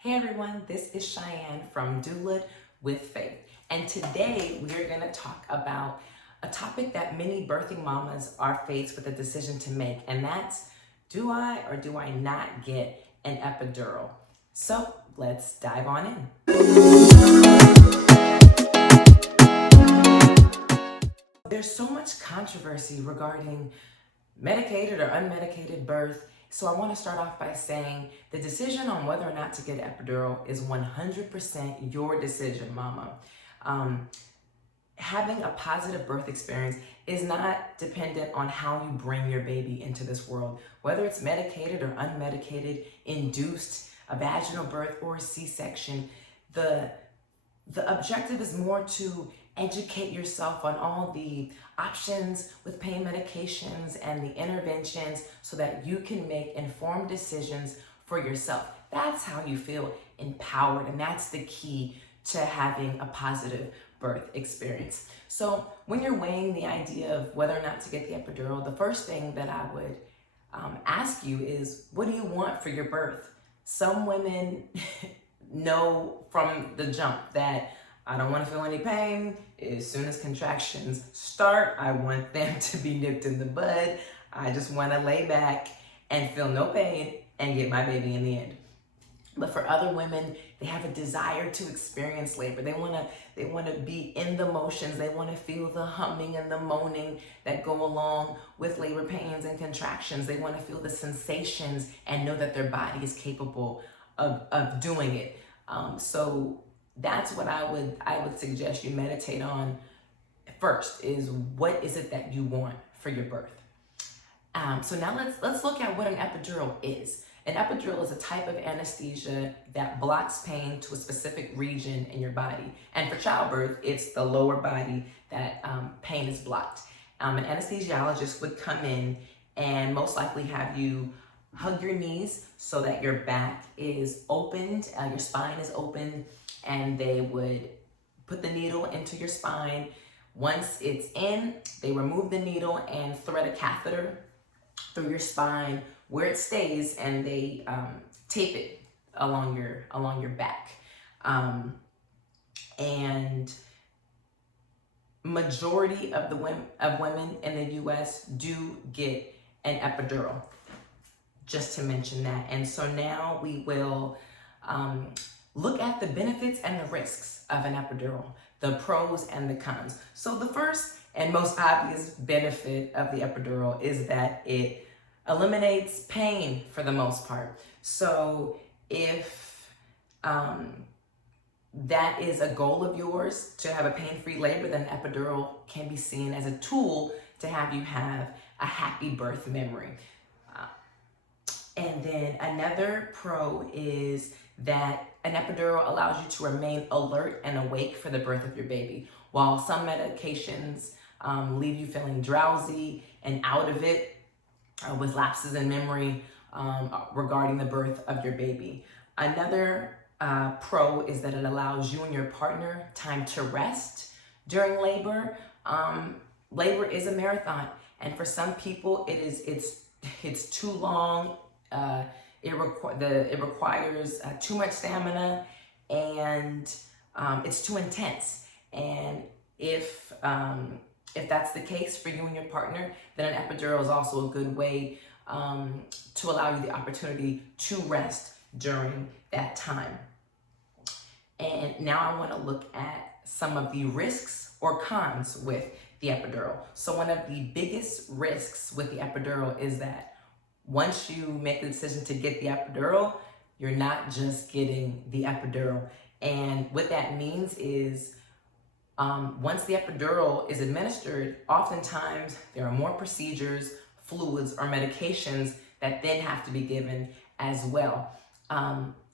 Hey everyone, this is Cheyenne from Doula'd with Faith. And today we are going to talk about a topic that many birthing mamas are faced with a decision to make, and that's, do I or do I not get an epidural? So let's dive on in. There's so much controversy regarding medicated or unmedicated birth. So I want to start off by saying the decision on whether or not to get an epidural is 100% your decision, mama. Having a positive birth experience is not dependent on how you bring your baby into this world. Whether it's medicated or unmedicated, induced, a vaginal birth, or a C-section, the objective is more to educate yourself on all the options with pain medications and the interventions so that you can make informed decisions for yourself. That's how you feel empowered, and that's the key to having a positive birth experience. So when you're weighing the idea of whether or not to get the epidural, the first thing that I would ask you is, what do you want for your birth? Some women know from the jump that I don't want to feel any pain. As soon as contractions start, I want them to be nipped in the bud. I just want to lay back and feel no pain and get my baby in the end. But for other women, they have a desire to experience labor. They want to be in the motions. They want to feel the humming and the moaning that go along with labor pains and contractions. They want to feel the sensations and know that their body is capable of doing it. So that's what I would suggest you meditate on first, is what is it that you want for your birth. So now let's look at what an epidural is. An epidural is a type of anesthesia that blocks pain to a specific region in your body. And for childbirth, it's the lower body that pain is blocked. An anesthesiologist would come in and most likely have you hug your knees so that your back is opened, your spine is open, and they would put the needle into your spine. Once it's in, they remove the needle and thread a catheter through your spine where it stays, and they tape it along your back. And majority of women in the U.S. do get an epidural, just to mention that. And so now we will look at the benefits and the risks of an epidural, the pros and the cons. So the first and most obvious benefit of the epidural is that it eliminates pain for the most part. So if that is a goal of yours, to have a pain-free labor, then an epidural can be seen as a tool to have you have a happy birth memory. And then another pro is that an epidural allows you to remain alert and awake for the birth of your baby. While some medications leave you feeling drowsy and out of it with lapses in memory regarding the birth of your baby. Another pro is that it allows you and your partner time to rest during labor. Labor is a marathon, and for some people it's too long. It requires too much stamina, and it's too intense. And if that's the case for you and your partner, then an epidural is also a good way to allow you the opportunity to rest during that time. And now I want to look at some of the risks or cons with the epidural. So one of the biggest risks with the epidural is that once you make the decision to get the epidural, you're not just getting the epidural. And what that means is once the epidural is administered, oftentimes there are more procedures, fluids, or medications that then have to be given as well.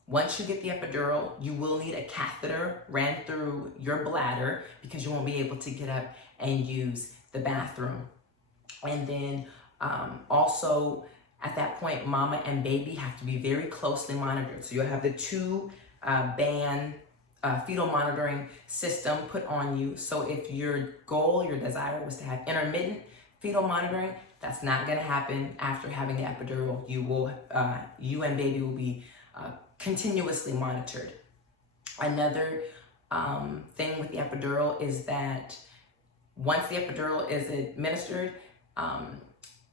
Once you get the epidural, you will need a catheter ran through your bladder because you won't be able to get up and use the bathroom. And then also at that point, mama and baby have to be very closely monitored. So you'll have the two-band fetal monitoring system put on you. So if your goal, your desire was to have intermittent fetal monitoring, that's not going to happen after having the epidural. You and baby will be continuously monitored. Another thing with the epidural is that once the epidural is administered,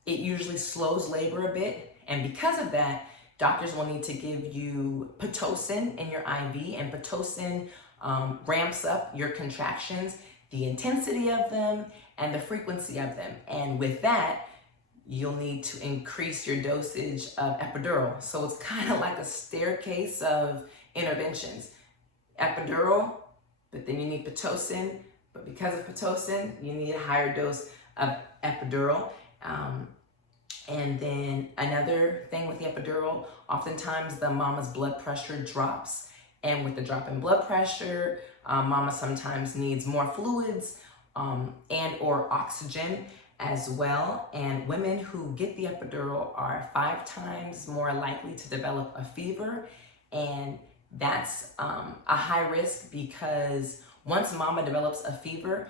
it usually slows labor a bit. And because of that, doctors will need to give you Pitocin in your IV, and Pitocin ramps up your contractions, the intensity of them, and the frequency of them. And with that, you'll need to increase your dosage of epidural. So it's kind of like a staircase of interventions. Epidural, but then you need Pitocin, but because of Pitocin, you need a higher dose of epidural. And then another thing with the epidural, oftentimes the mama's blood pressure drops. And with the drop in blood pressure, mama sometimes needs more fluids and or oxygen as well. And women who get the epidural are 5 times more likely to develop a fever. And that's a high risk, because once mama develops a fever,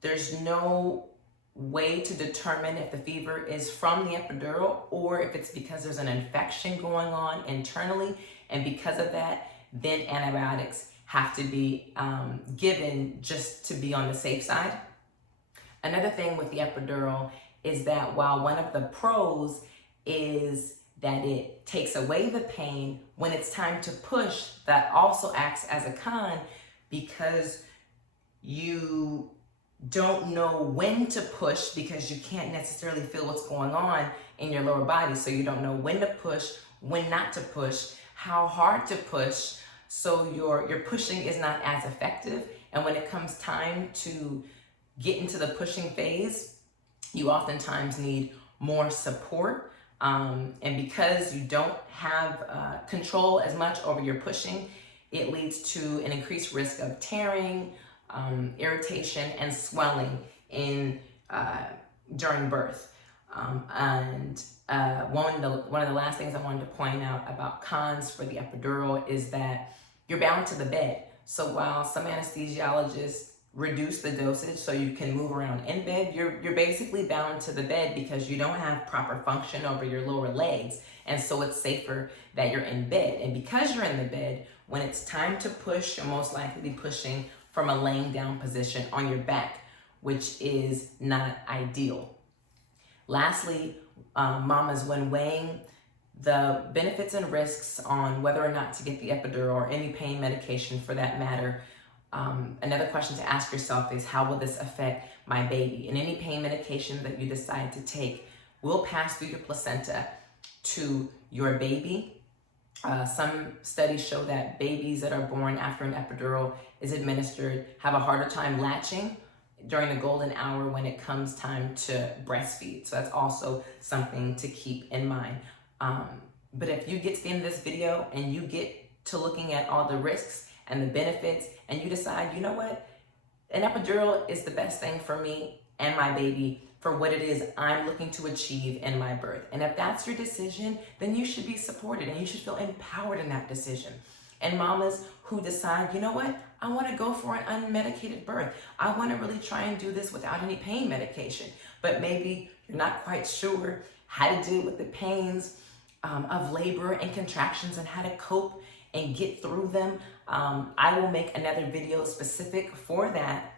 there's no way to determine if the fever is from the epidural or if it's because there's an infection going on internally. And because of that, then antibiotics have to be given just to be on the safe side. Another thing with the epidural is that while one of the pros is that it takes away the pain, when it's time to push, that also acts as a con, because you don't know when to push, because you can't necessarily feel what's going on in your lower body. So you don't know when to push, when not to push, how hard to push. So your pushing is not as effective. And when it comes time to get into the pushing phase, you oftentimes need more support. And because you don't have control as much over your pushing, it leads to an increased risk of tearing, irritation, and swelling during birth. And one of the last things I wanted to point out about cons for the epidural is that you're bound to the bed. So while some anesthesiologists reduce the dosage so you can move around in bed, you're basically bound to the bed because you don't have proper function over your lower legs. And so it's safer that you're in bed. And because you're in the bed, when it's time to push, you'll most likely be pushing from a laying down position on your back, which is not ideal. Lastly, mamas, when weighing the benefits and risks on whether or not to get the epidural or any pain medication for that matter, another question to ask yourself is, how will this affect my baby? And any pain medication that you decide to take will pass through your placenta to your baby. Some studies show that babies that are born after an epidural is administered have a harder time latching during the golden hour when it comes time to breastfeed. So that's also something to keep in mind. But if you get to the end of this video and you get to looking at all the risks and the benefits, and you decide, you know what, an epidural is the best thing for me and my baby for what it is I'm looking to achieve in my birth. And if that's your decision, then you should be supported and you should feel empowered in that decision. And mamas who decide, you know what, I want to go for an unmedicated birth. I want to really try and do this without any pain medication. But maybe you're not quite sure how to deal with the pains of labor and contractions and how to cope and get through them. I will make another video specific for that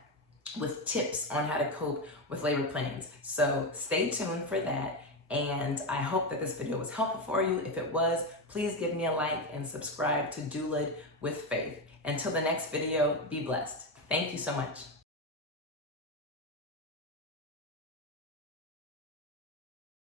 with tips on how to cope with labor pains. So stay tuned for that. And I hope that this video was helpful for you. If it was, please give me a like and subscribe to Doula'd with Faith. Until the next video, be blessed. Thank you so much.